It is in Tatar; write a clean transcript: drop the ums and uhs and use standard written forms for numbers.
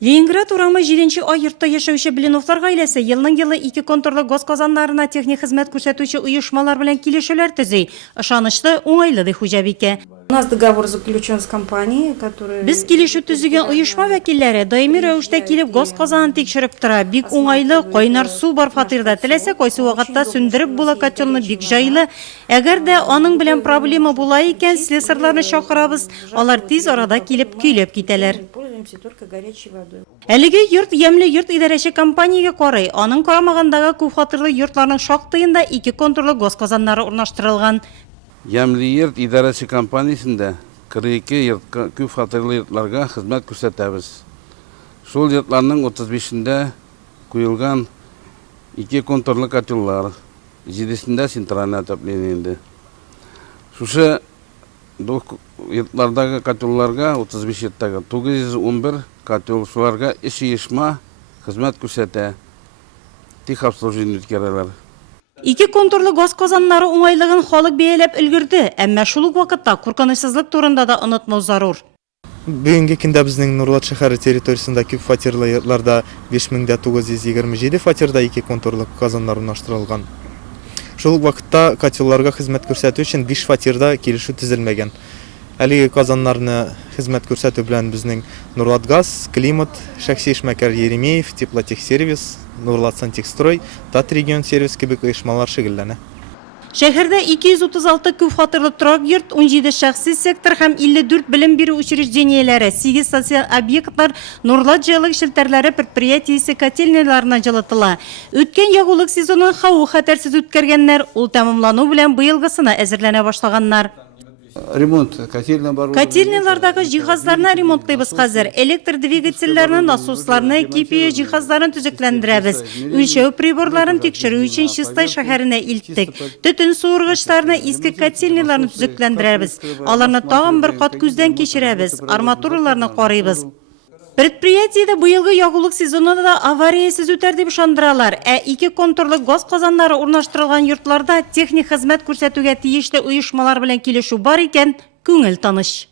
Ленинград урамы 7 ай йортта яшәүче Блиновлар гаиләсе елның-елы 2 контурлы газ казаннарына техник хезмәт күрсәтүче оешмалар белән килешүләр төзи. Ышанычлы, уңайлы ди хуҗабикә. У нас договор заключен с компанией, которая... Без килешү төзегән оешма вәкилләре даими рәвештә килеп газ казанын тикшереп тора. Бик уңайлы, кайнар су бар фатирда. Теләсә кайсы вакытта сөндереп була котелны, бик җайлы. Әгәр дә аның белән проблема була икән, слесарьларны чакырабыз. Алар тиз арада килеп көйләп китәләр. Пользуемся только горячей водой. Әлеге йорт ямле йорт идарәче компаниягә карый. Аның карамагындагы күп фатирлы йортларның шактыенда 2 контурлы газ казаннары урнаштырылган. Ямли йорт идарәче компаниясендә 42 күп фатирлы йортларга хезмәт күрсәтәбез. Шул йортларның 35-ндә куелган 2 контурлы котеллар, 7-сендә центральное отопление. Шушы йортлардагы котелларга 35 йорттагы 911 котел, шуларга эш оешма хезмәт күрсәтә. Тик обслуживание үткәрәләр. 2 контурлы газ казаннары уңайлыгын халык бәяләп өлгерде, әмма шул ук вакытта куркынычсызлык турында да онытмау зарур. Бүгінгі көндә безнең Нурлат шәһәре территориясында күп фатирлы йортларда 5927 фатирда 2 контурлы казаннар урнаштырылган. Шул ук вакытта котелларга хезмәт күрсәтү өчен 5 фатирда килешү төзелмәгән. Әлеге казаннарны хезмәт күрсәтү белән безнең Нурлат газ, Климат, Шәхси эшмәкәр Еремеев, Теплотехсервис, Нурлат Сантехстрой, Тат регион сервис кебек оешмалар шөгыльләнә. Шәһәрдә 236 күп фатирлы торак йорт, 17 шәхси сектор һәм 54 белем бирү учреждениеләре, 8 социаль объектлар, Нурлат җылылык челтәрләре предприятиесе котельняларына җылытыла. Үткән ягулык сезонын хәтәрсез үткәргәннәр, ул тәмамлану белән быелгысына әзерләнә башлаганнар. Ремонт Котельнялардагы җиһазларны ремонтлыйбыз хәзер. Электр двигательләрне, насосларны, кипия җиһазларын төзекләндерәбез. Үлчәү приборларын тикшерү өчен Чистай шәһәренә илттек. Төтен суыргычларны, иске котельняларны төзекләндерәбез. Аларны тагын бер кат күздән кичерәбез. Арматураларны карыйбыз. Предприятиедә быелгы ягулык сезонында да авариясез үтәр дип ышандыралар. 2 контурлы газ казаннары урнаштырылган йортларда техник хезмәт күрсәтүгә тиешле оешмалар белән килешү бар икән, күңел таныш.